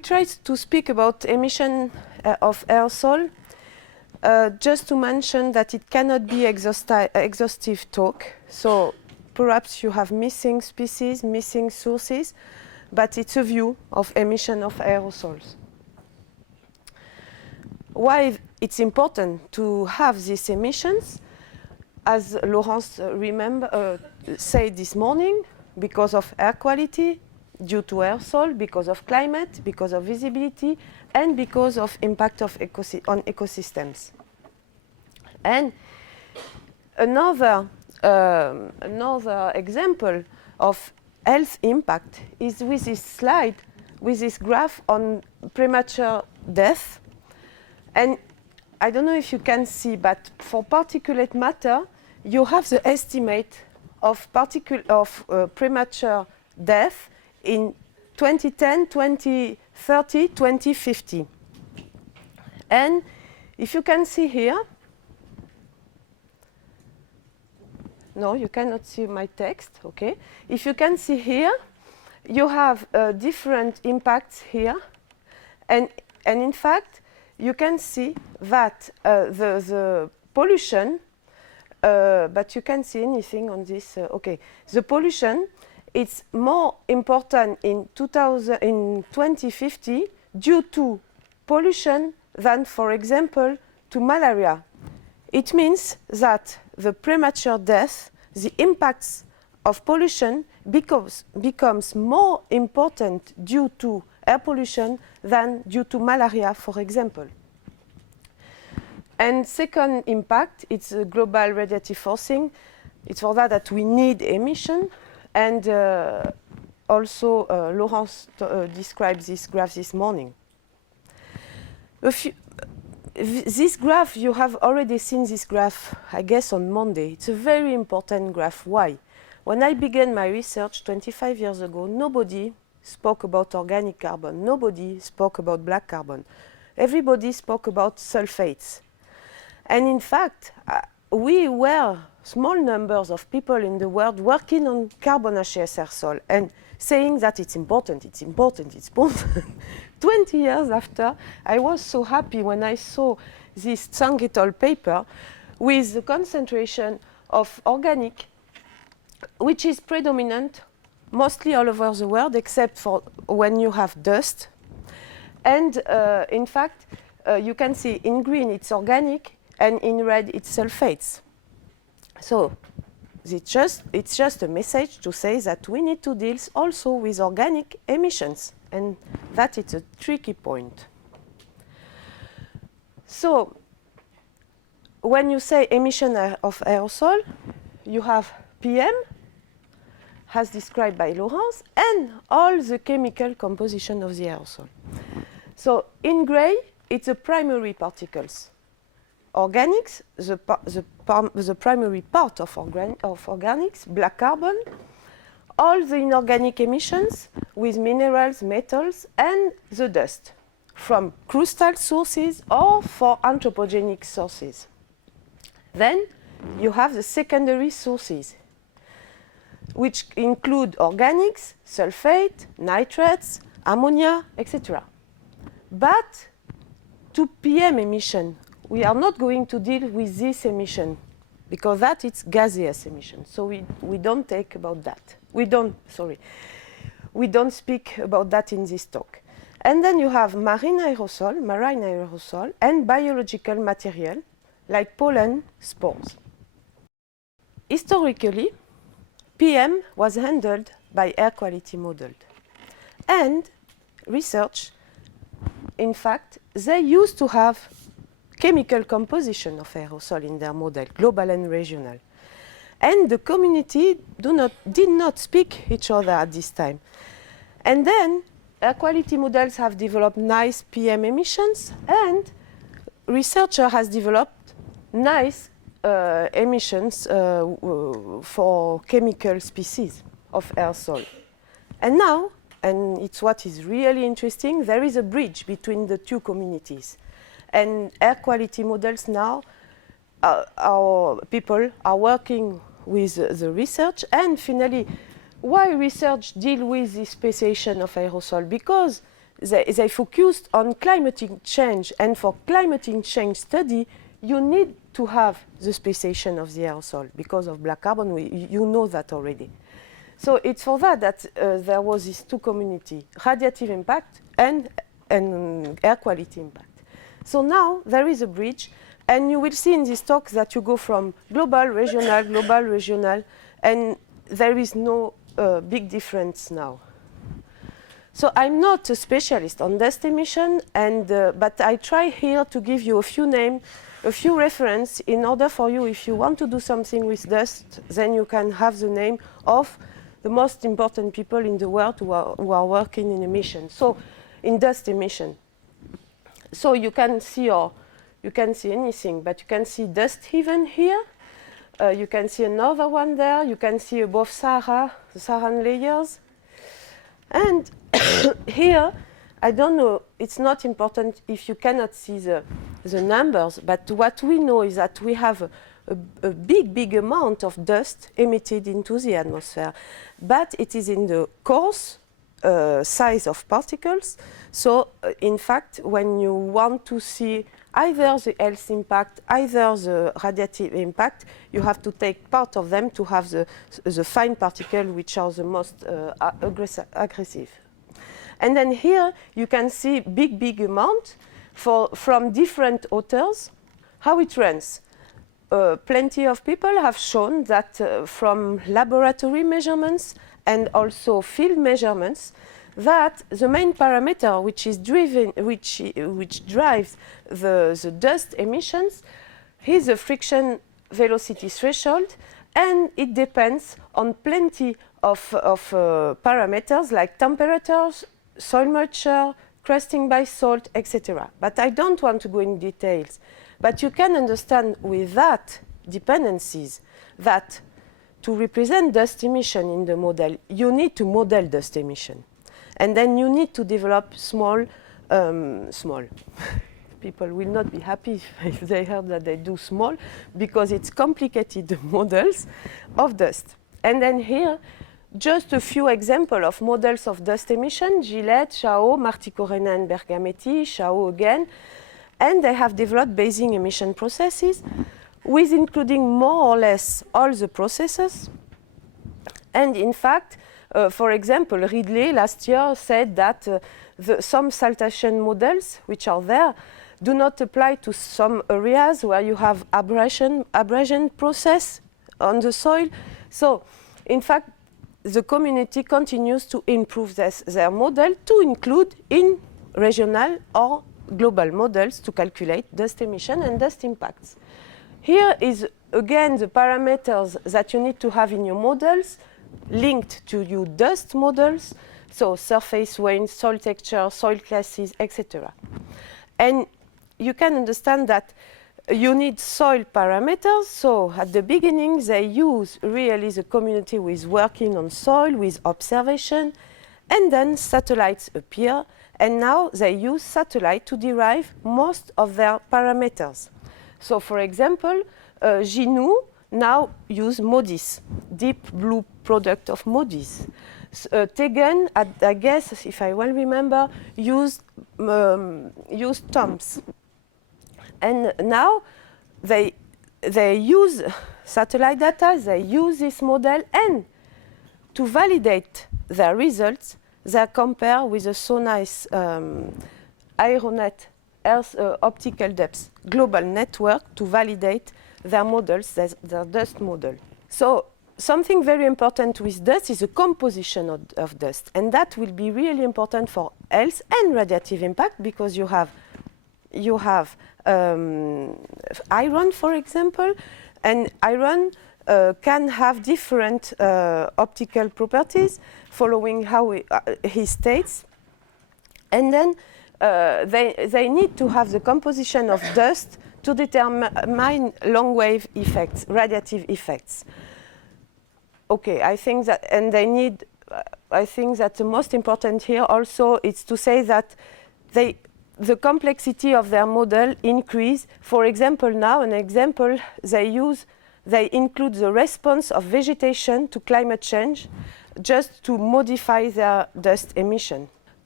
try to speak about emission of aerosol. Just to mention that it cannot be exhaustive talk. So perhaps you have missing species, missing sources, but it's a view of emission of aerosols. Why it's important to have these emissions, as Laurence said this morning, because of air quality, due to aerosol, because of climate, because of visibility, and because of impact of on ecosystems. And another example of health impact is with this slide, with this graph on premature death. And I don't know if you can see, but for particulate matter, you have the estimate of premature death in 2010, 2030, 2050. And if you can see here, no, you cannot see my text, okay. If you can see here, you have different impacts here. And in fact, you can see that the pollution, but you can't see anything on this, okay. The pollution, it's more important in 2050 due to pollution than, for example, to malaria. It means that the premature death, the impacts of pollution becomes more important due to air pollution than due to malaria, for example. And second impact, it's global radiative forcing. It's for that we need emission. And also, Laurence described this graph this morning. This graph, you have already seen this graph, I guess, on Monday. It's a very important graph. Why? When I began my research 25 years ago, nobody spoke about organic carbon. Nobody spoke about black carbon. Everybody spoke about sulfates. And in fact, we were small numbers of people in the world working on carbonaceous aerosol and saying that it's important, it's important, it's important. 20 years after, I was so happy when I saw this Tsang et al. Paper with the concentration of organic, which is predominant mostly all over the world, except for when you have dust. And in fact, you can see in green it's organic, and in red it's sulfates. So it's just a message to say that we need to deal also with organic emissions, and that is a tricky point. So when you say emission of aerosol, you have PM, as described by Laurence, and all the chemical composition of the aerosol. So in gray, it's the primary particles. Organics, the primary part of organics, black carbon, all the inorganic emissions with minerals, metals, and the dust from crustal sources or for anthropogenic sources. Then you have the secondary sources, which include organics, sulfate, nitrates, ammonia, etc. But to PM emission, we are not going to deal with this emission because that is gaseous emission. So we don't take about that. We don't speak about that in this talk. And then you have marine aerosol, and biological material like pollen, spores. Historically, PM was handled by air quality model. And research, in fact, they used to have chemical composition of aerosol in their model, global and regional. And the community did not speak each other at this time. And then air quality models have developed nice PM emissions, and researcher has developed nice emissions for chemical species of aerosol. And now, and it's what is really interesting, there is a bridge between the two communities. And air quality models now, our people are working with the research. And finally, why research deal with the speciation of aerosol? Because they focused on climate change, and for climate change study, you need to have the speciation of the aerosol because of black carbon. You know that already. So it's for that that there was these two communities, radiative impact and air quality impact. So now there is a bridge, and you will see in this talk that you go from global, regional, and there is no big difference now. So I'm not a specialist on dust emission, but I try here to give you a few names, a few references in order for you, if you want to do something with dust, then you can have the name of the most important people in the world who are working in emission. So in dust emission. So you can see anything, but you can see dust heaven here. You can see another one there. You can see above Sahara, the Saharan layers. And here, I don't know, it's not important if you cannot see the numbers, but what we know is that we have a big amount of dust emitted into the atmosphere, but it is in the coarse size of particles. So, in fact, when you want to see either the health impact, either the radiative impact, you have to take part of them to have the fine particles, which are the most aggressive. And then here you can see big amount from different authors, how it runs. Plenty of people have shown that from laboratory measurements and also field measurements, that the main parameter which drives the dust emissions is the friction velocity threshold, and it depends on plenty of parameters like temperatures, soil moisture, crusting by salt, etc. But I don't want to go in details. But you can understand with that dependencies that to represent dust emission in the model, you need to model dust emission. And then you need to develop small. People will not be happy if they heard that they do small, because it's complicated models of dust. And then here, just a few examples of models of dust emission: Gillette, Chao, Marticorena and Bergametti, Chao again. And they have developed Bayesian emission processes with including more or less all the processes. And in fact, for example, Ridley last year said that some saltation models which are there do not apply to some areas where you have abrasion process on the soil. So, in fact, the community continues to improve their model to include in regional or global models to calculate dust emission and dust impacts. Here is again the parameters that you need to have in your models linked to your dust models, so surface weight, soil texture, soil classes, etc. And you can understand that you need soil parameters. So at the beginning, they use really the community who is working on soil with observation, and then satellites appear, and now they use satellite to derive most of their parameters. So for example, Ginu now use MODIS, deep blue product of MODIS. Tegen, I guess, if I well remember, used TOMS. And now they use satellite data, they use this model, and to validate their results, they compare with a so nice Aeronet Earth optical depth global network to validate their models, their dust model. So something very important with dust is the composition of dust, and that will be really important for health and radiative impact, because you have iron, for example, and iron can have different optical properties following how he states. And then they need to have the composition of dust to determine long wave effects, radiative effects. Okay, I think that, and they need, I think that the most important here also is to say that the complexity of their model increase. For example, now an example they include the response of vegetation to climate change just to modify their dust emission.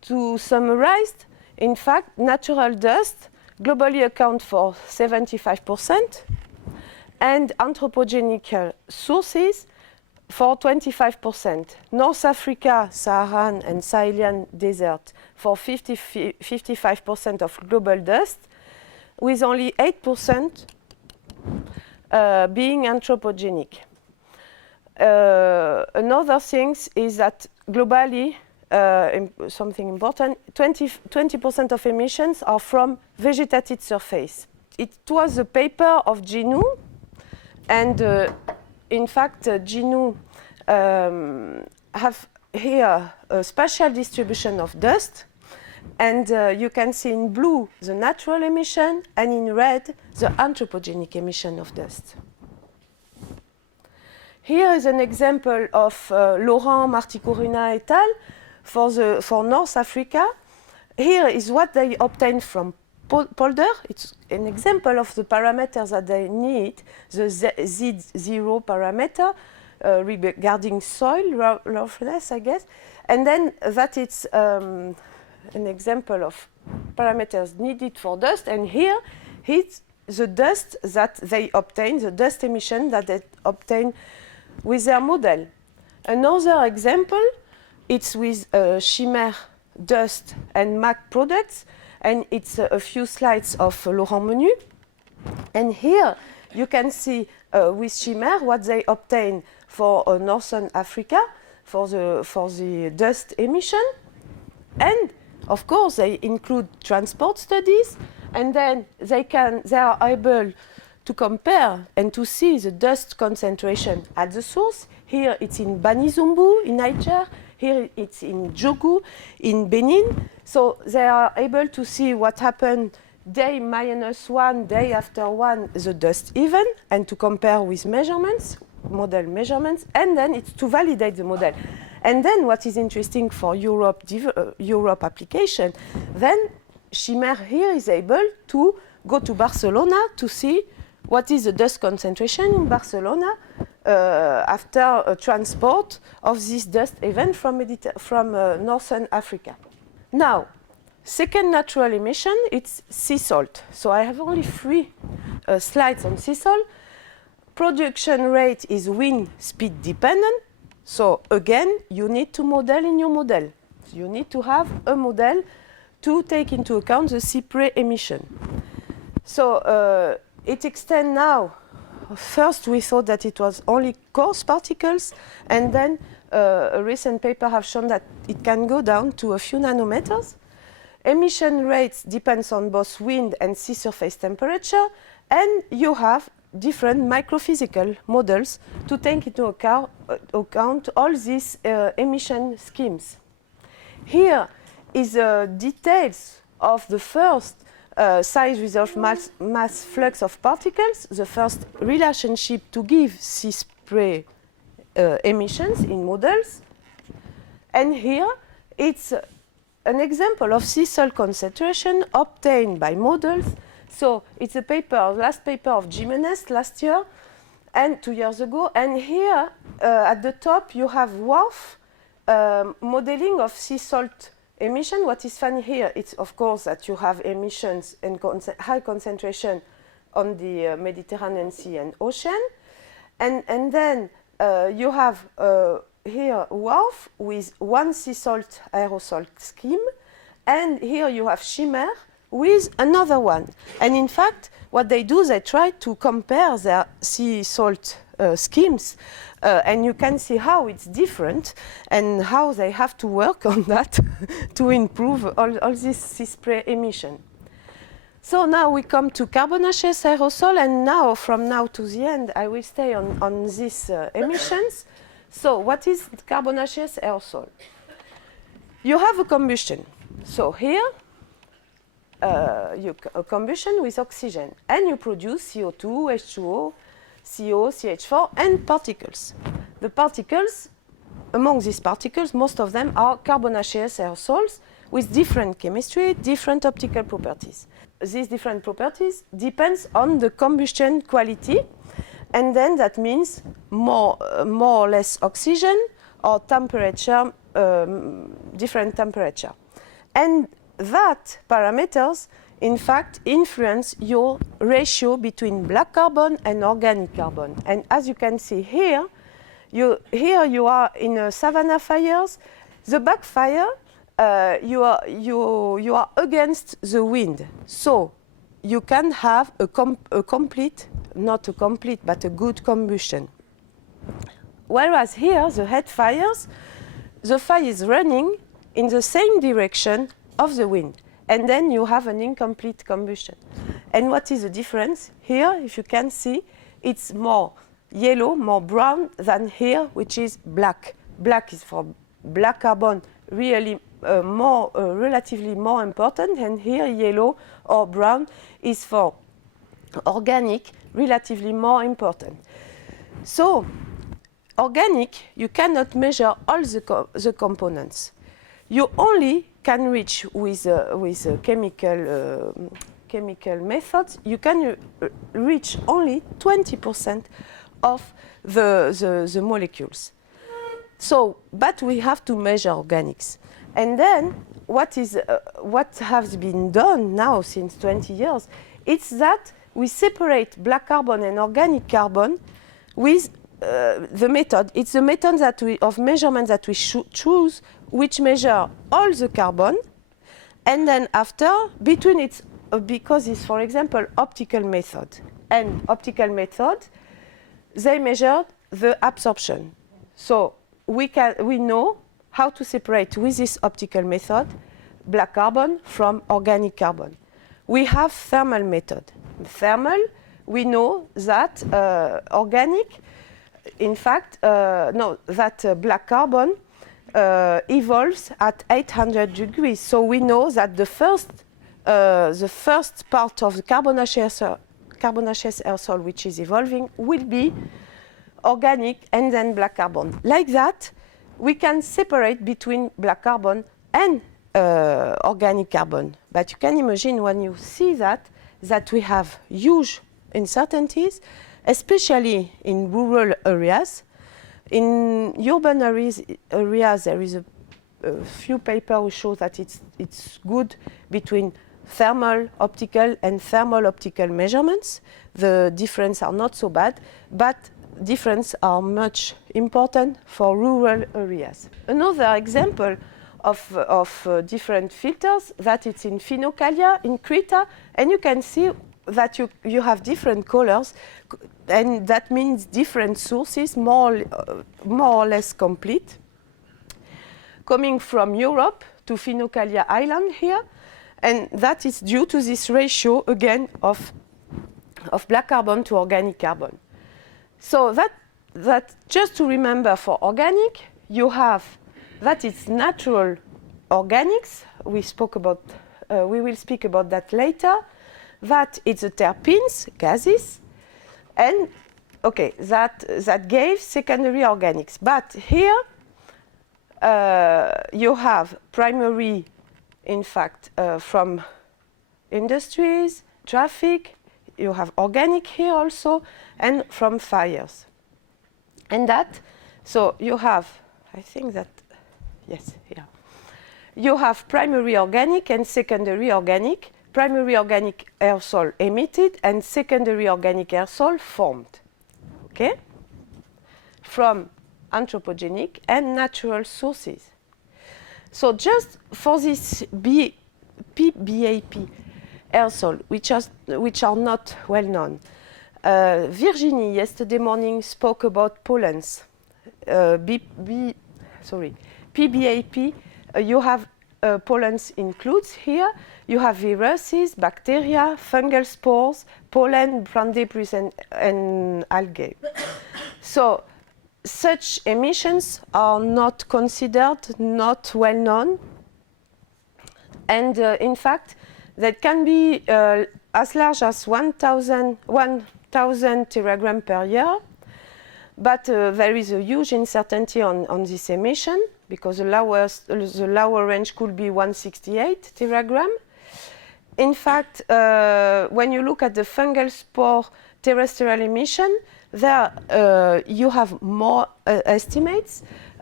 to summarize, in fact, natural dust globally account for 75%, and anthropogenic sources for 25%. North Africa, Saharan and Sahelian desert for 55% of global dust, with only 8% being anthropogenic. Another thing is that globally, something important, 20% of emissions are from vegetated surface. It was a paper of Ginu, and in fact, Ginu have here a spatial distribution of dust, and you can see in blue the natural emission, and in red the anthropogenic emission of dust. Here is an example of Laurent Marticoruna et al. For North Africa. Here is what they obtained from polder. It's an example of the parameters that they need, the Z0 parameter regarding soil roughness, I guess. And then that it's an example of parameters needed for dust. And here it's the dust that they obtain, the dust emission that they obtain with their model. Another example, it's with Chimère dust and MAC products, and it's a few slides of Laurent Menu. And here you can see with Chimère what they obtain for Northern Africa for the dust emission. And of course they include transport studies, and then they are able to compare and to see the dust concentration at the source. Here it's in Banizumbu in Niger. Here it's in Djougou in Benin. So they are able to see what happened day -1, day after one, the dust even, and to compare with measurements, model measurements, and then it's to validate the model. And then what is interesting for Europe application, then Chimère here is able to go to Barcelona to see what is the dust concentration in Barcelona after a transport of this dust event from Northern Africa. Now, second natural emission, it's sea salt. So I have only 3 slides on sea salt. Production rate is wind speed dependent. So again, you need to model in your model. You need to have a model to take into account the Cypre emission. So it extends now. First, we thought that it was only coarse particles, and then a recent paper have shown that it can go down to a few nanometers. Emission rates depends on both wind and sea surface temperature, and you have different microphysical models to take into account all these emission schemes. Here is the details of the first size resolved mass flux of particles, the first relationship to give sea spray emissions in models. And here it's an example of sea salt concentration obtained by models. So it's a paper, last paper of Jimenez last year and 2 years ago. And here at the top you have WARF modeling of sea salt emission. What is funny here, it's of course that you have emissions and high concentration on the Mediterranean Sea and ocean. And then you have here WARF with one sea salt aerosol scheme. And here you have Chimère with another one. And in fact, what they do, they try to compare their sea salt schemes. And you can see how it's different and how they have to work on that to improve all this sea spray emission. So now we come to carbonaceous aerosol, and now from now to the end I will stay on these emissions. So what is carbonaceous aerosol? You have a combustion. So here a combustion with oxygen, and you produce CO2, H2O, CO, CH4, and particles. The particles, among these particles, most of them are carbonaceous aerosols with different chemistry, different optical properties. These different properties depends on the combustion quality, and then that means more or less oxygen or temperature, different temperature. And that parameters, in fact, influence your ratio between black carbon and organic carbon. And as you can see here, you are in a savanna fires. The backfire, you are against the wind. So you can have a complete, not a complete, but a good combustion. Whereas here, the head fires, the fire is running in the same direction of the wind. And then you have an incomplete combustion. And what is the difference? Here, if you can see, it's more yellow, more brown than here, which is black. Black is for black carbon, really relatively more important. And here, yellow or brown is for organic, relatively more important. So, organic, you cannot measure all the components. You only can reach with chemical methods, you can reach only 20% of the molecules. So, but we have to measure organics. And then what has been done now since 20 years, it's that we separate black carbon and organic carbon with the method. It's the method of measurement that we choose, which measure all the carbon, and then after, between it's, because it's, for example, optical method. And optical method, they measured the absorption. So we know how to separate with this optical method black carbon from organic carbon. We have thermal method. Thermal, we know that organic, in fact, that black carbon evolves at 800 degrees. So we know that the first part of the carbonaceous aerosol, which is evolving, will be organic and then black carbon. Like that, we can separate between black carbon and organic carbon. But you can imagine when you see that we have huge uncertainties, especially in rural areas. In urban areas there is a few papers who show that it's good between thermal optical and thermal optical measurements. The difference are not so bad, but difference are much important for rural areas. Another example of different filters, that it's in Phenocallia, in Creta, and you can see that you have different colors, and that means different sources, more or less complete, coming from Europe to Phenocallia Island here, and that is due to this ratio, again, of black carbon to organic carbon. So that just to remember, for organic, you have that it's natural organics. We will speak about that later. That it's the terpenes, gases, and okay, that gave secondary organics. But here you have primary, in fact, from industries, traffic. You have organic here also, and from fires. And that, so you have, I think that, yes, here. You have primary organic and secondary organic. Primary organic aerosol emitted and secondary organic aerosol formed, okay? From anthropogenic and natural sources. So just for this PBAP aerosol, which are not well known, Virginie yesterday morning spoke about pollens. PBAP, you have pollens includes here. You have viruses, bacteria, fungal spores, pollen, plant debris, and algae. So such emissions are not considered, not well known. And in fact, that can be as large as 1,000 teragram per year. But there is a huge uncertainty on this emission, because the lower range could be 168 teragram. In fact, when you look at the fungal spore terrestrial emission, there you have more estimates.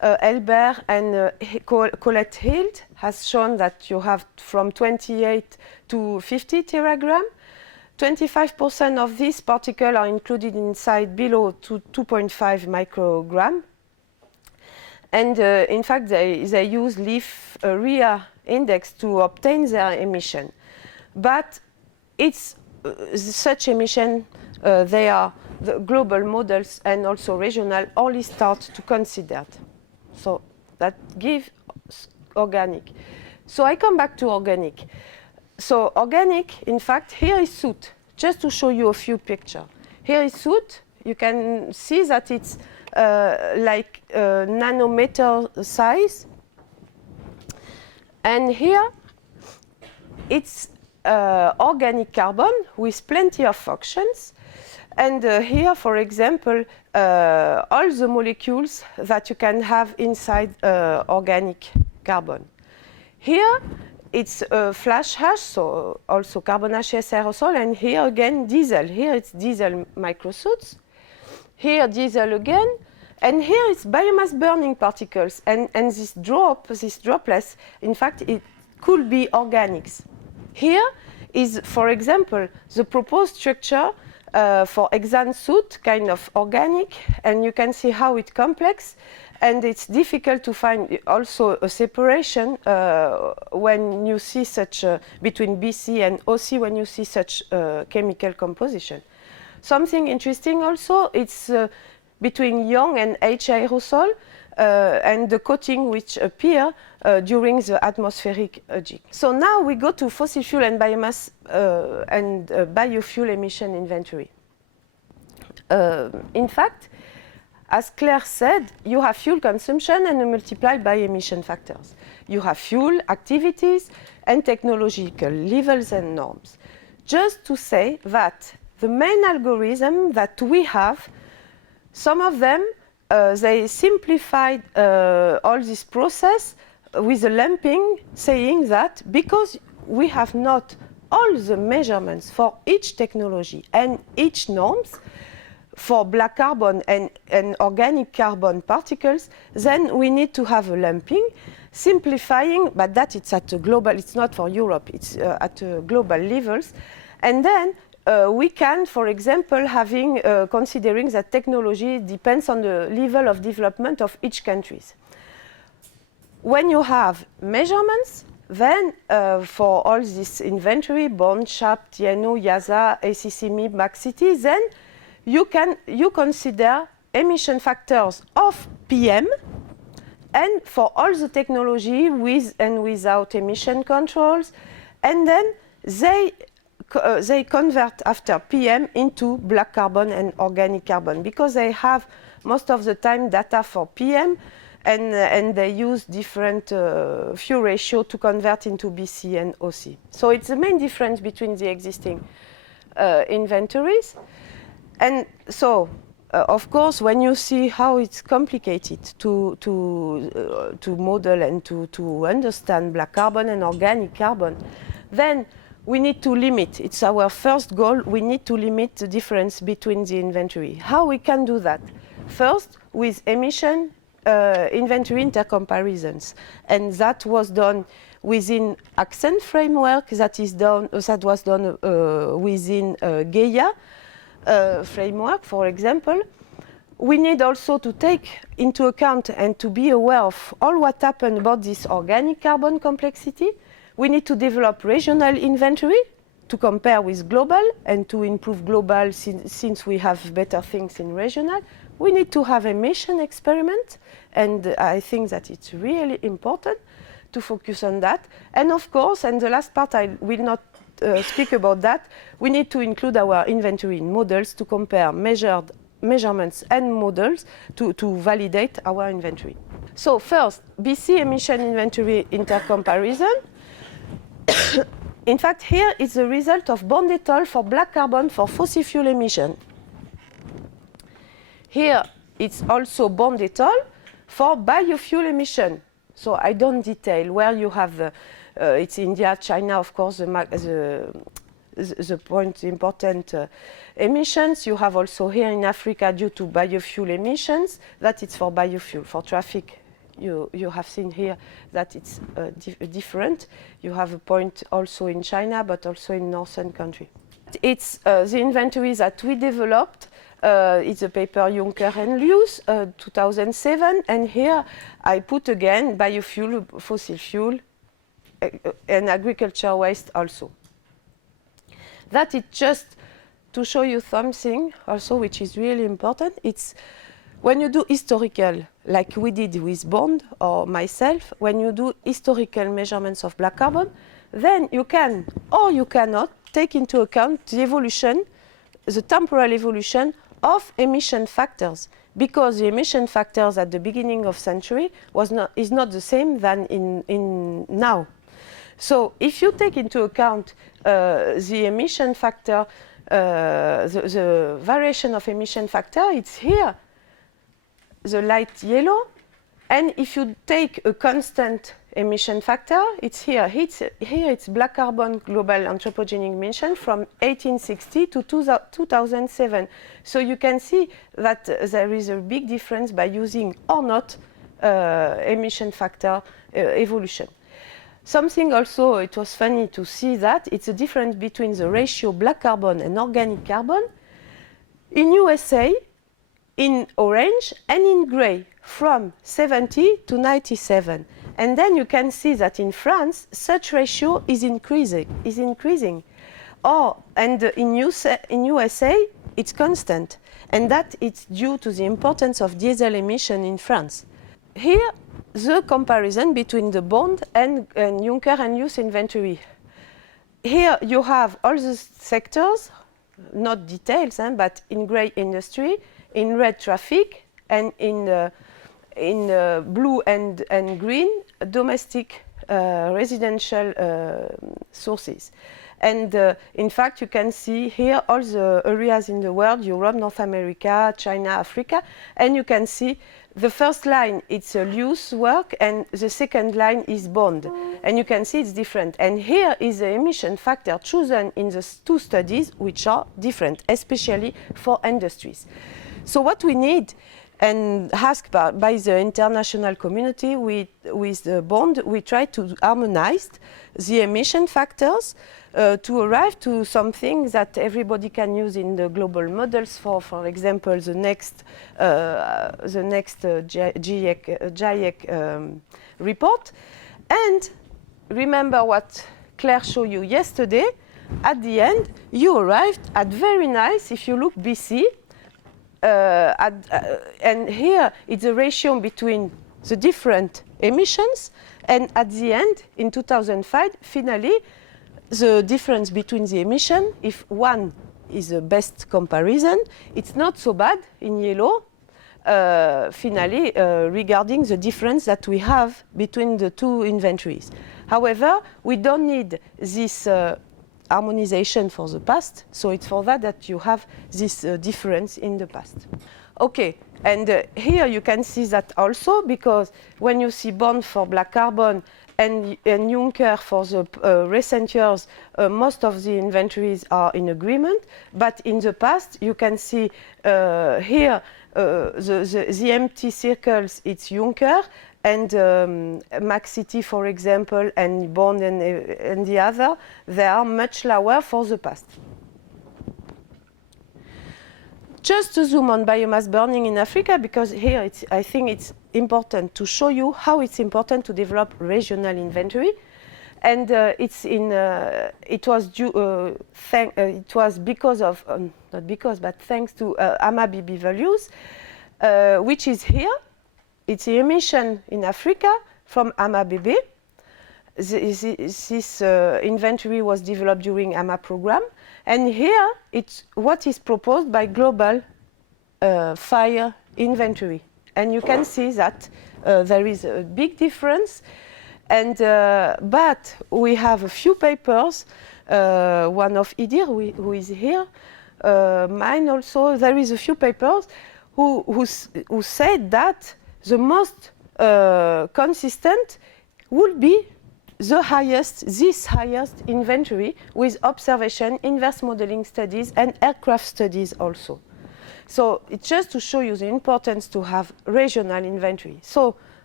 Elbert and Colette Hild has shown that you have from 28 to 50 teragram. 25% of these particles are included inside below to 2.5 microgram. And in fact, they use leaf area index to obtain their emission. But it's such emission, they are the global models and also regional only start to consider it. So that gives organic. So I come back to organic. So organic, in fact, here is soot. Just to show you a few pictures. Here is soot. You can see that it's like nanometer size. And here, it's organic carbon with plenty of functions. And here, for example, all the molecules that you can have inside organic carbon. Here, it's flash hash, so also carbonaceous aerosol, and here again diesel. Here it's diesel microsoutes. Here diesel again, and here it's biomass burning particles. And these droplets, in fact, it could be organics. Here is, for example, the proposed structure for hexane soot, kind of organic, and you can see how it's complex. And it's difficult to find also a separation when you see such between BC and OC when you see such chemical composition. Something interesting also, it's between young and H aerosol and the coating which appear during the atmospheric aging. So now we go to fossil fuel and biomass and biofuel emission inventory. In fact, as Claire said, you have fuel consumption and multiplied by emission factors. You have fuel activities and technological levels and norms. Just to say that the main algorithm that we have, some of them, they simplified all this process with a lumping, saying that because we have not all the measurements for each technology and each norms, for black carbon and organic carbon particles, then we need to have a lumping, simplifying, but that it's at a global, it's not for Europe, it's at global levels. And then we can, for example, having considering that technology depends on the level of development of each country. When you have measurements, then for all this inventory, Bond, SHAP, TNO, YASA, ACCMI, MACCITY, then you consider emission factors of PM, and for all the technology with and without emission controls, and then they convert after PM into black carbon and organic carbon, because they have most of the time data for PM, and they use different fuel ratio to convert into BC and OC. So it's the main difference between the existing inventories. And so, of course, when you see how it's complicated to model and to understand black carbon and organic carbon, then we need to limit. It's our first goal. We need to limit the difference between the inventory. How we can do that? First, with emission inventory intercomparisons, and that was done within Accent framework. That was done within Gaia. Framework, for example. We need also to take into account and to be aware of all what happened about this organic carbon complexity. We need to develop regional inventory to compare with global and to improve global since we have better things in regional. We need to have emission experiment, and I think that it's really important to focus on that. And of course, and the last part I will not speak about that, we need to include our inventory in models to compare measurements and models to validate our inventory. So first, BC emission inventory intercomparison. In fact, here is the result of Bond-Etol for black carbon for fossil fuel emission. Here, it's also Bond-Etol for biofuel emission. So I don't detail where you have it's India, China, of course, the important emissions. You have also here in Africa due to biofuel emissions, that it's for biofuel, for traffic you have seen here that it's different. You have a point also in China, but also in northern country. It's the inventory that we developed. It's a paper Juncker and Liousse, 2007, and here I put again biofuel, fossil fuel, and agriculture waste also. That is just to show you something also which is really important. It's when you do historical, like we did with Bond or myself, when you do historical measurements of black carbon, then you can or you cannot take into account the evolution, the temporal evolution of emission factors, because the emission factors at the beginning of century is not the same than in now. So if you take into account the emission factor, the variation of emission factor, it's here, the light yellow, and if you take a constant emission factor, it's here. Here it's black carbon global anthropogenic emission from 1860 to 2007. So you can see that there is a big difference by using or not emission factor evolution. Something also, it was funny to see that it's a difference between the ratio black carbon and organic carbon in USA, in orange and in gray, from 70 to 97. And then you can see that in France, such ratio is increasing. And in USA, it's constant. And that it's due to the importance of diesel emission in France. Here, the comparison between the Bond and Juncker and Liousse inventory. Here you have all the sectors, not details, but in gray industry, in red traffic, and in blue and green domestic residential sources. And in fact, you can see here all the areas in the world: Europe, North America, China, Africa, and you can see the first line, it's a Liousse work, and the second line is Bond. And you can see it's different. And here is the emission factor chosen in the two studies, which are different, especially for industries. So what we need, and asked by the international community with the Bond, we try to harmonize the emission factors to arrive to something that everybody can use in the global models for example, the next GIEC report. And remember what Claire showed you yesterday, at the end, you arrived at very nice, if you look BC, and here it's a ratio between the different emissions, and at the end, in 2005, finally, the difference between the emission, if one is the best comparison, it's not so bad in yellow, finally, regarding the difference that we have between the two inventories. However, we don't need this harmonization for the past, so it's for that you have this difference in the past. Okay, and here you can see that also, because when you see Bond for black carbon and Juncker for the recent years, most of the inventories are in agreement, but in the past you can see here the empty circles, it's Juncker, and Max City, for example, and Bond and the other, they are much lower for the past. Just to zoom on biomass burning in Africa, because here I think it's important to show you how it's important to develop regional inventory. And it was because of, not because, but thanks to AMABB values, which is here. It's the emission in Africa from AMABB. This inventory was developed during AMA program. And here, it's what is proposed by global fire inventory. And you can see that there is a big difference. And, but we have a few papers, one of Idir, who is here, mine also. There is a few papers who said that the most consistent would be this highest inventory with observation, inverse modeling studies, and aircraft studies also. So it's just to show you the importance to have regional inventory. So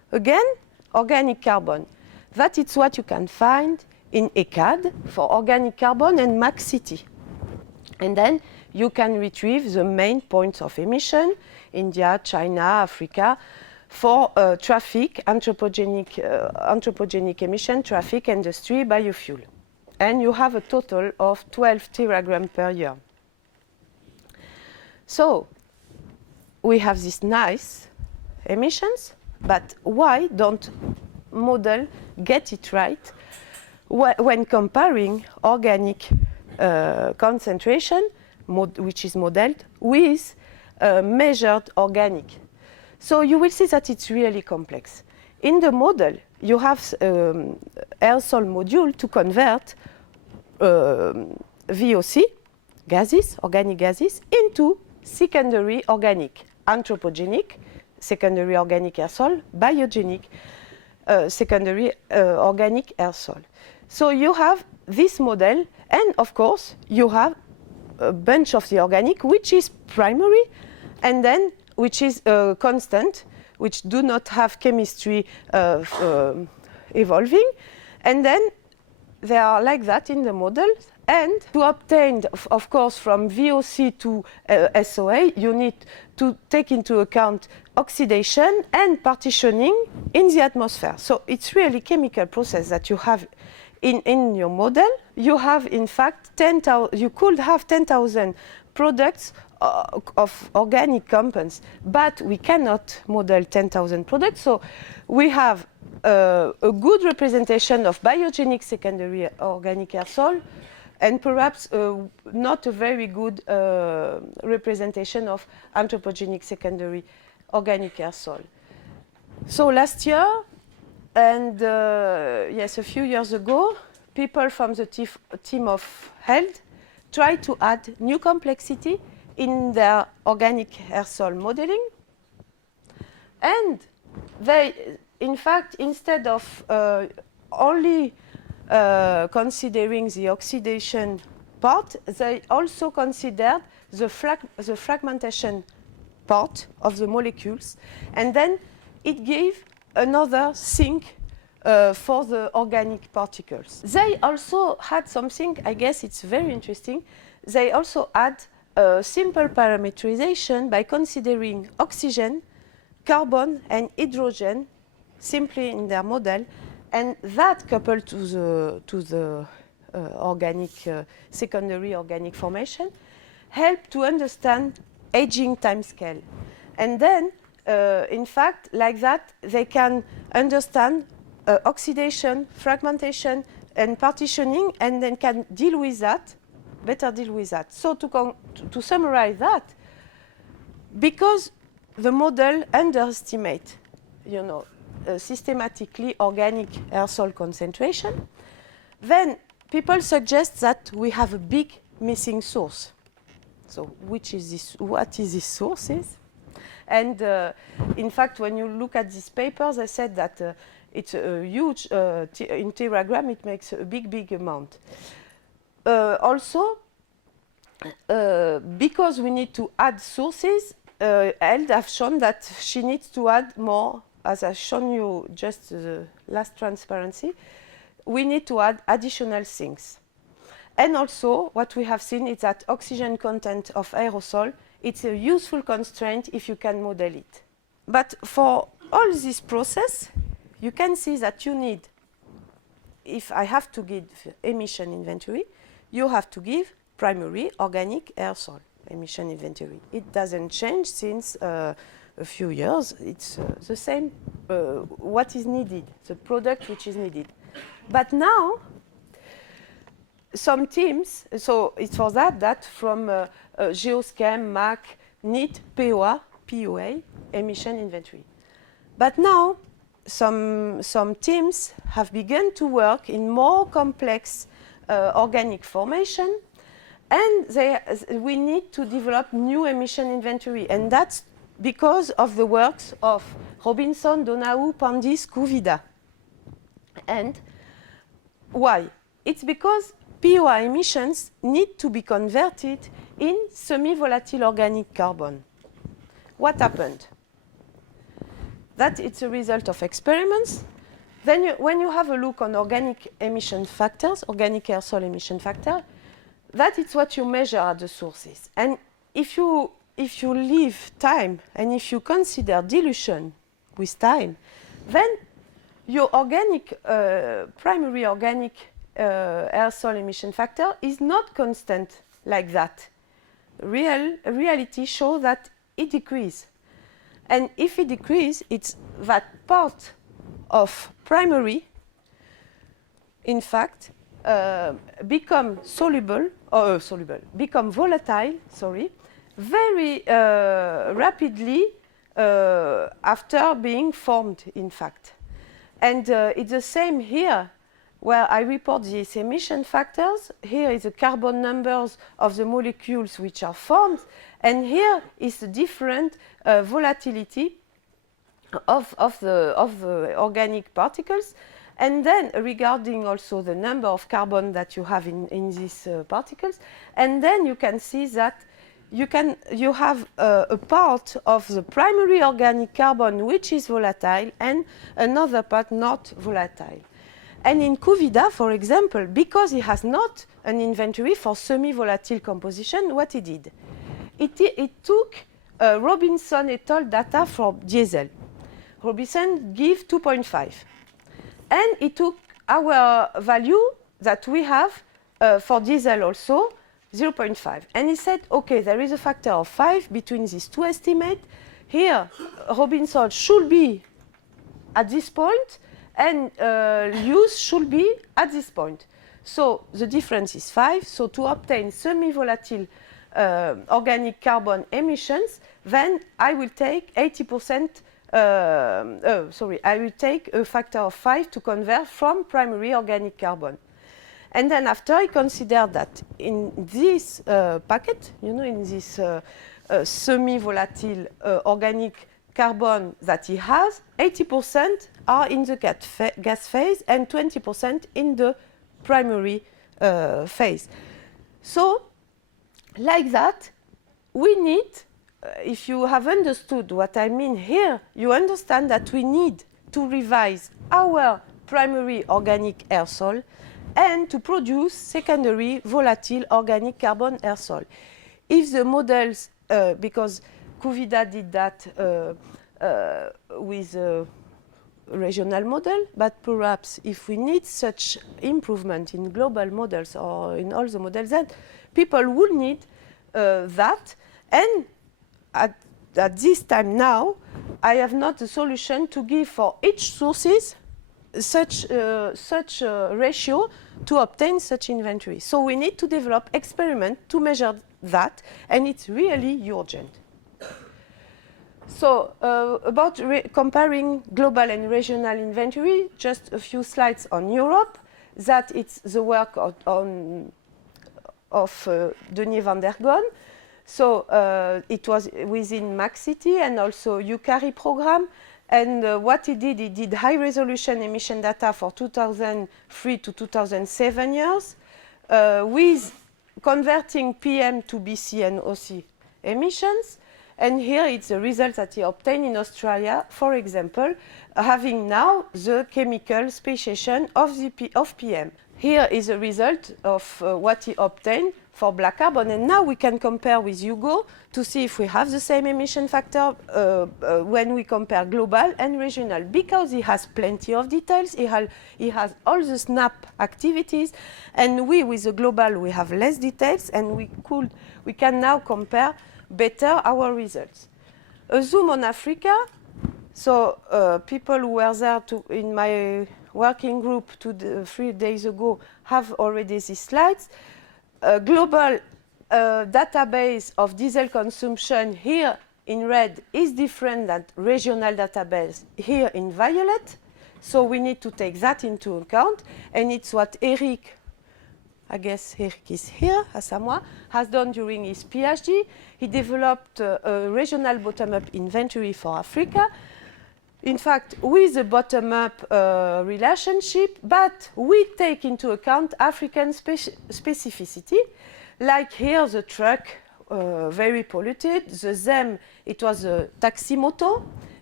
again, organic carbon. That is what you can find in ECAD for organic carbon and MAC City. And then you can retrieve the main points of emission, India, China, Africa, for traffic, anthropogenic emission, traffic, industry, biofuel. And you have a total of 12 teragrams per year. So we have these nice emissions, but why don't model get it right when comparing organic concentration, which is modeled, with measured organic? So you will see that it's really complex. In the model, you have aerosol module to convert VOC, gases, organic gases, into secondary organic, anthropogenic, secondary organic aerosol, biogenic, secondary organic aerosol. So you have this model, and of course, you have a bunch of the organic, which is primary, and then which is constant, which do not have chemistry evolving. And then they are like that in the model. And to obtain, of course, from VOC to SOA, you need to take into account oxidation and partitioning in the atmosphere. So it's really chemical process that you have in your model. You have, in fact, 10,000. You could have 10,000 products of organic compounds, but we cannot model 10,000 products. So we have a good representation of biogenic secondary organic aerosol, and perhaps not a very good representation of anthropogenic secondary organic aerosol. So last year, and yes, a few years ago, people from the team of health tried to add new complexity in their organic aerosol modeling. And they, in fact, instead of only considering the oxidation part, they also considered the fragmentation part of the molecules. And then it gave another sink for the organic particles. They also had something, I guess it's very interesting, they also add a simple parameterization by considering oxygen, carbon, and hydrogen simply in their model, and that coupled to the organic secondary organic formation help to understand aging timescale. And then, in fact, like that, they can understand oxidation, fragmentation, and partitioning, and then can deal with that, better deal with that. So to summarize that, because the model underestimates, systematically organic aerosol concentration, then people suggest that we have a big missing source. So which is this? What is this source? And in fact, when you look at these papers, they said that it's a huge, in teragram, it makes a big amount. Also, because we need to add sources, Eld have shown that she needs to add more, as I've shown you just the last transparency, we need to add additional things. And also, what we have seen is that oxygen content of aerosol, it's a useful constraint if you can model it. But for all this process, you can see that you need, if I have to give emission inventory, you have to give primary organic aerosol emission inventory. It doesn't change since a few years. It's the same, what is needed, the product which is needed. But now, some teams, so it's for that from Geochem, MAC, need POA, emission inventory. But now, some teams have begun to work in more complex organic formation, and we need to develop new emission inventory. And that's because of the works of Robinson, Donahue, Pandis, Kuvida. And why? It's because POA emissions need to be converted in semi-volatile organic carbon. What happened? that it's a result of experiments. Then when you have a look on organic emission factors, organic aerosol emission factor, that is what you measure at the sources. And if you leave time and if you consider dilution with time, then your organic, primary organic aerosol emission factor is not constant like that. Reality shows that it decreases. And if it decreases, it's that part of primary, in fact, become become volatile, very rapidly after being formed, in fact. And it's the same here, where I report these emission factors. Here is the carbon numbers of the molecules which are formed, and here is the different volatility of the organic particles. And then regarding also the number of carbon that you have in these particles, and then you can see that you have a part of the primary organic carbon which is volatile and another part not volatile. And in Cuvida, for example, because he has not an inventory for semi-volatile composition, what he did? It took Robinson et al. Data from diesel. Robinson gave 2.5. And he took our value that we have for diesel also, 0.5. And he said, okay, there is a factor of 5 between these two estimates. Here, Robinson should be at this point, and Liousse should be at this point. So the difference is 5. So to obtain semi-volatile organic carbon emissions, then I will take 80%, I will take a factor of 5 to convert from primary organic carbon. And then after I consider that in this packet, in this semi-volatile organic carbon that he has, 80% are in the gas phase and 20% in the primary phase. So, like that, we need, if you have understood what I mean here, you understand that we need to revise our primary organic aerosol and to produce secondary volatile organic carbon aerosol. If the models, because Cuvida did that with a regional model, but perhaps if we need such improvement in global models or in all the models, then people will need that. And at this time now, I have not a solution to give for each sources such a ratio to obtain such inventory. So we need to develop experiment to measure that, and it's really urgent. So about comparing global and regional inventory, just a few slides on Europe. That it's the work of Denier van der Gon. So it was within MaxCity and also UCARI program. And what he did high resolution emission data for 2003 to 2007 years with converting PM to BC and OC emissions. And here it's the result that he obtained in Australia, for example, having now the chemical speciation of PM. Here is a result of what he obtained for black carbon. And now we can compare with Hugo to see if we have the same emission factor when we compare global and regional. Because he has plenty of details, he has all the SNAP activities, and we, with the global, we have less details, and we can now compare better our results. A zoom on Africa. So people who were there in my working group 3 days ago have already these slides. A global database of diesel consumption here in red is different than regional database here in violet. So we need to take that into account. And it's what Eric, I guess Eric is here, Asamoah, has done during his PhD. He developed a regional bottom-up inventory for Africa. In fact, with a bottom-up relationship, but we take into account African specificity. Like here, the truck, very polluted. The ZEM, it was a taxi moto.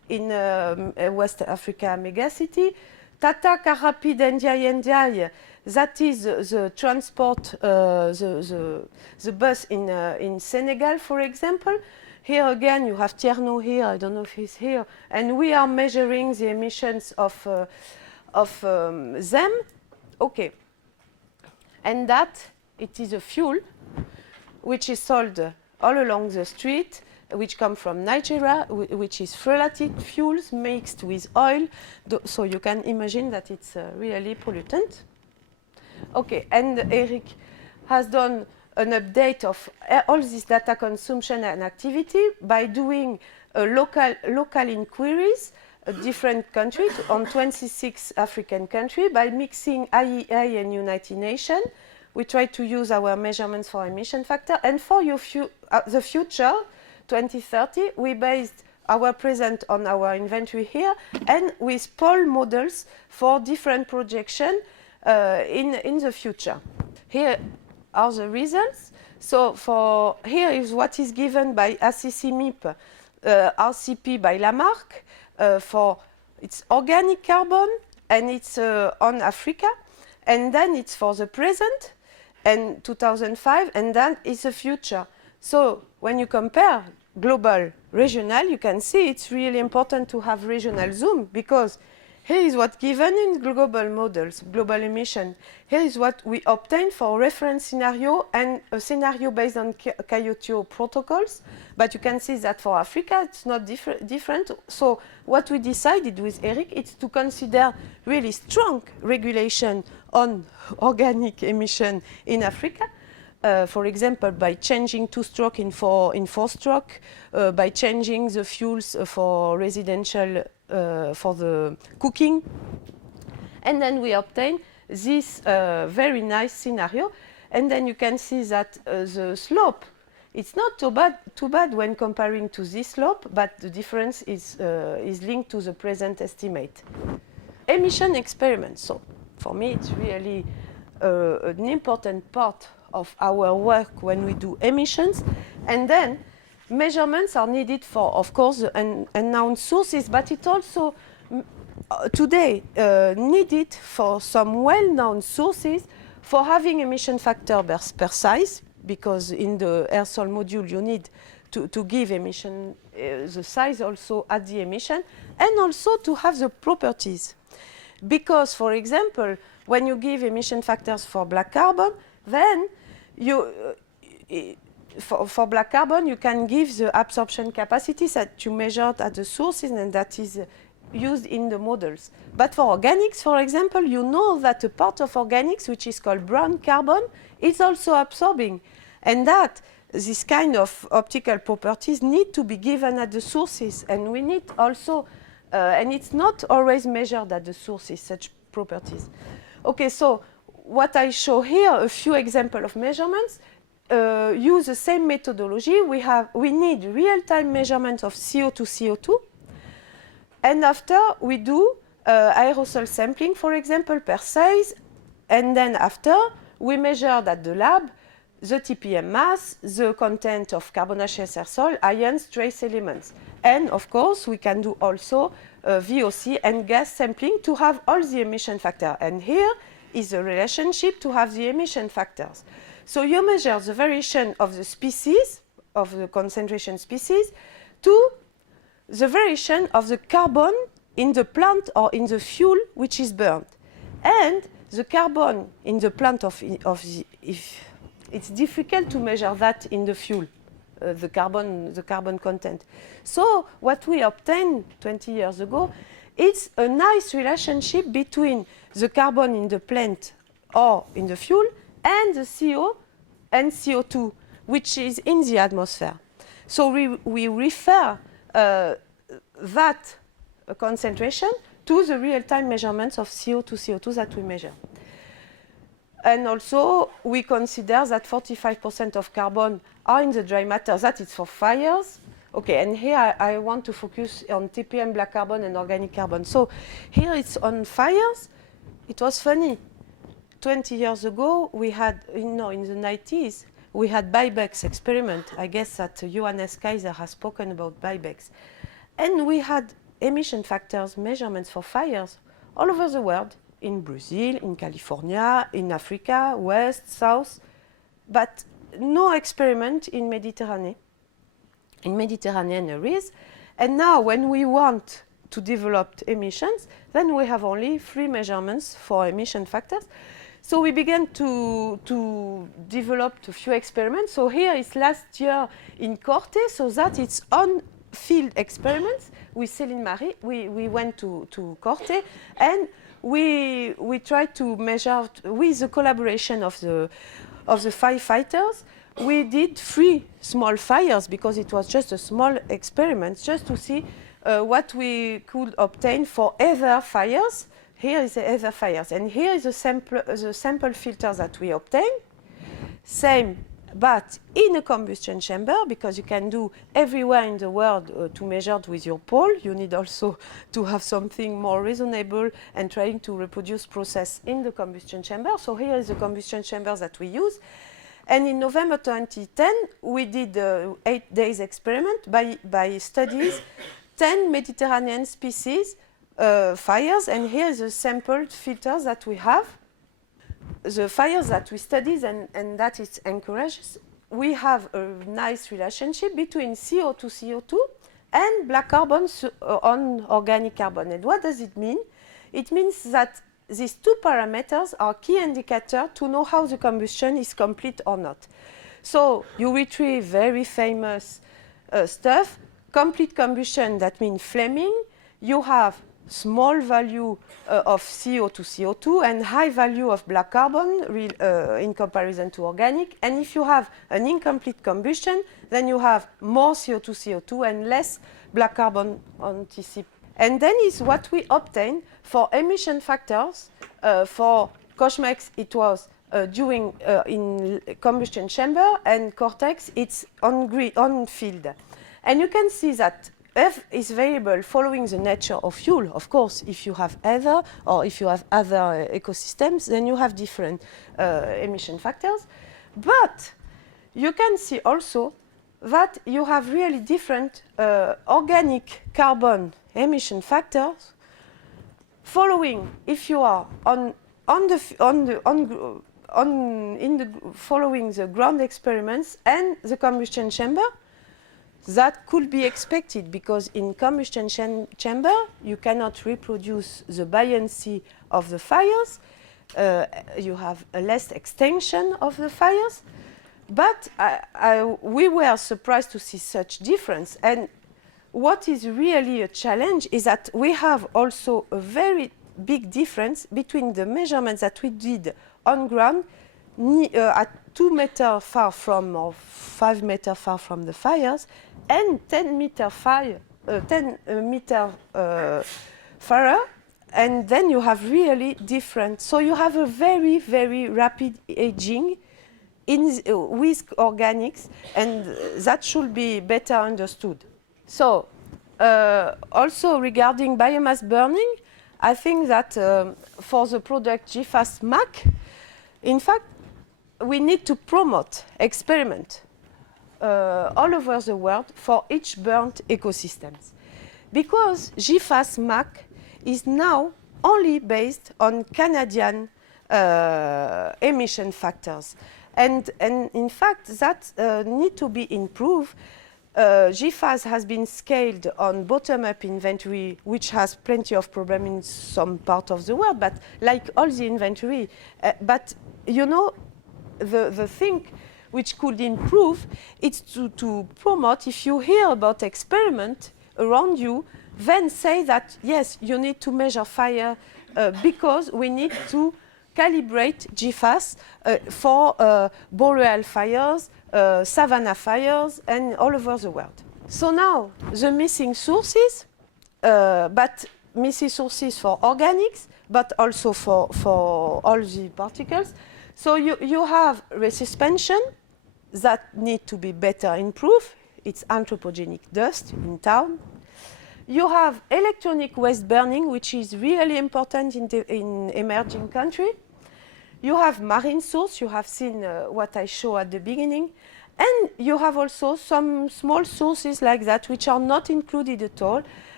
in West Africa megacity. Tata Car Rapid Ndiaye, that is the transport, the bus in Senegal, for example. Here again, you have Tierno here, I don't know if he's here, and we are measuring the emissions of them. Okay. And that, it is a fuel which is sold all along the street, which come from Nigeria, which is phthalate fuels mixed with oil. So you can imagine that it's really pollutant. Okay, and Eric has done an update of all this data consumption and activity by doing local inquiries, different countries, on 26 African countries, by mixing IEA and United Nations. We try to use our measurements for emission factor. And for the future, 2030, we based our present on our inventory here, and with poll models for different projections in the future. Here are the results. So for here is what is given by ACC MIP, RCP by Lamarck for its organic carbon, and it's on Africa, and then it's for the present and 2005, and then it's the future. So when you compare global, regional, you can see it's really important to have regional zoom, because here is what's given in global models, global emission. Here is what we obtain for reference scenario and a scenario based on Kyoto protocols. But you can see that for Africa, it's not different. So what we decided with Eric is to consider really strong regulation on organic emission in Africa. For example, by changing two-stroke in four-stroke, by changing the fuels for residential, for the cooking. And then we obtain this very nice scenario. And then you can see that the slope, it's not too bad when comparing to this slope, but the difference is linked to the present estimate. Emission experiments. So for me, it's really an important part of our work when we do emissions. And then measurements are needed for, of course, unknown sources, but it also today needed for some well-known sources for having emission factor per size, because in the aerosol module you need to give emission, the size also at the emission, and also to have the properties. Because, for example, when you give emission factors for black carbon, then you, for black carbon, you can give the absorption capacities that you measured at the sources, and that is used in the models. But for organics, for example, you know that a part of organics, which is called brown carbon, is also absorbing. And that this kind of optical properties need to be given at the sources. And we need also, and it's not always measured at the sources, such properties. Okay, so what I show here, a few examples of measurements, use the same methodology. We need real-time measurements of CO2, and after we do aerosol sampling, for example, per size, and then after we measured at the lab the TPM mass, the content of carbonaceous aerosol, ions, trace elements. And of course, we can do also VOC and gas sampling to have all the emission factors. And here is the relationship to have the emission factors. So you measure the variation of the species, of the concentration species, to the variation of the carbon in the plant or in the fuel which is burned. And the carbon in the plant if it's difficult to measure that in the fuel, the carbon content. So what we obtained 20 years ago, it's a nice relationship between the carbon in the plant or in the fuel and the CO and CO2, which is in the atmosphere. So we refer that concentration to the real-time measurements of CO2 that we measure. And also, we consider that 45% of carbon are in the dry matter. That is for fires. Okay, and here I want to focus on TPM, black carbon, and organic carbon. So here it's on fires. It was funny. 20 years ago, we had, in the 90s, we had buybacks experiment. I guess that Johannes Kaiser has spoken about buybacks. And we had emission factors measurements for fires all over the world, in Brazil, in California, in Africa, West, South, but no experiment in Mediterranean areas. And now when we want to develop emissions, then we have only 3 measurements for emission factors. So we began to develop a few experiments. So here is last year in Corte, so that it's on-field experiments with Céline Marie. We went to Corte, and we tried to measure with the collaboration of the firefighters. We did 3 small fires because it was just a small experiment, just to see what we could obtain for other fires. Here is the other fires, and here is the sample filter that we obtained. Same, but in a combustion chamber, because you can do everywhere in the world to measure it with your pole. You need also to have something more reasonable and trying to reproduce process in the combustion chamber. So here is the combustion chamber that we use. And in November 2010, we did 8 days experiment by studies 10 Mediterranean species fires, and here is the sampled filters that we have. The fires that we studied and that it encourages, we have a nice relationship between CO2 and black carbon on organic carbon. And what does it mean? It means that these 2 parameters are key indicators to know how the combustion is complete or not. So you retrieve very famous stuff, complete combustion, that means flaming. You have small value of CO2 and high value of black carbon in comparison to organic. And if you have an incomplete combustion, then you have more CO2 and less black carbon anticipation. And then is what we obtain for emission factors. For Cosmex, it was during in combustion chamber, and Cortex, it's on field. And you can see that F is variable following the nature of fuel. Of course, if you have other, or if you have other ecosystems, then you have different emission factors. But you can see also that you have really different organic carbon emission factors following if you are following the ground experiments and the combustion chamber. That could be expected because in combustion chamber you cannot reproduce the buoyancy of the fires. You have a less extension of the fires, but we were surprised to see such difference. And what is really a challenge is that we have also a very big difference between the measurements that we did on ground at 2 meters far from or 5 meters far from the fires and 10 meter far, far, and then you have really different. So you have a very, very rapid aging with organics, and that should be better understood. So also regarding biomass burning, I think that for the product GFAS MAC, in fact, we need to promote experiment all over the world for each burnt ecosystems. Because GFAS MAC is now only based on Canadian emission factors. And in fact, that need to be improved. GFAS has been scaled on bottom-up inventory, which has plenty of problem in some part of the world, but like all the inventory. But you know, the thing which could improve is to promote, if you hear about experiment around you, then say that, yes, you need to measure fire because we need to calibrate GFAS for boreal fires, savanna fires, and all over the world. So now, the missing sources, but missing sources for organics, but also for all the particles. So you have resuspension that need to be better improved. It's anthropogenic dust in town. You have electronic waste burning, which is really important in emerging countries. You have marine source. You have seen what I showed at the beginning. And you have also some small sources like that, which are not included at all.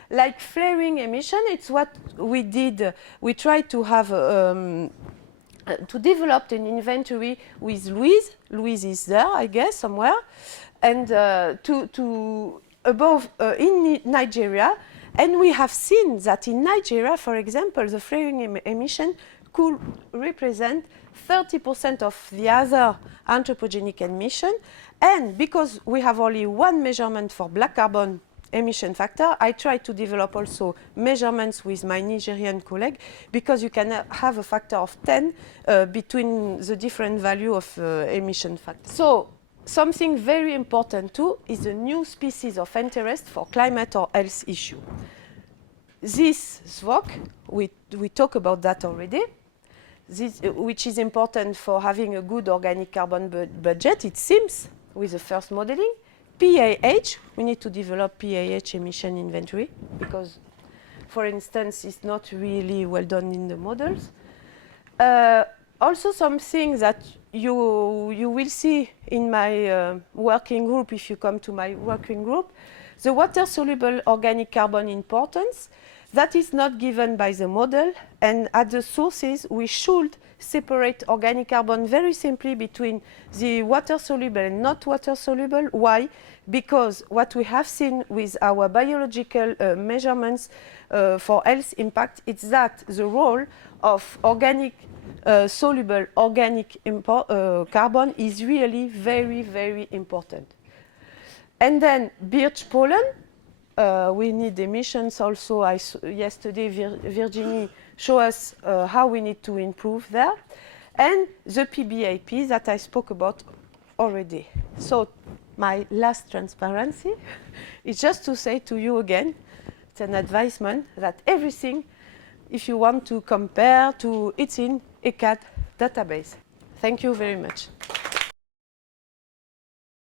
Like flaring emission, it's what we did. We tried to have to develop an inventory with Louise. Louise is there, I guess, somewhere, and in Nigeria. And we have seen that in Nigeria, for example, the flaring emission could represent 30% of the other anthropogenic emission. And because we have only one measurement for black carbon emission factor, I try to develop also measurements with my Nigerian colleague, because you can have a factor of 10 between the different value of emission factor. So something very important too is a new species of interest for climate or health issue. This SWOC, we talk about that already. This, which is important for having a good organic carbon budget, it seems, with the first modeling. PAH, we need to develop PAH emission inventory, because, for instance, it's not really well done in the models. Also something that you will see in my working group, if you come to my working group, the water-soluble organic carbon importance. That is not given by the model, and at the sources we should separate organic carbon very simply between the water-soluble and not water-soluble. Why? Because what we have seen with our biological measurements for health impact is that the role of organic soluble organic carbon is really very, very important. And then birch pollen. We need emissions also. Yesterday, Virginie showed us how we need to improve there. And the PBAP that I spoke about already. So my last transparency is just to say to you again, it's an advisement that everything, if you want to compare, it's in ECAD database. Thank you very much.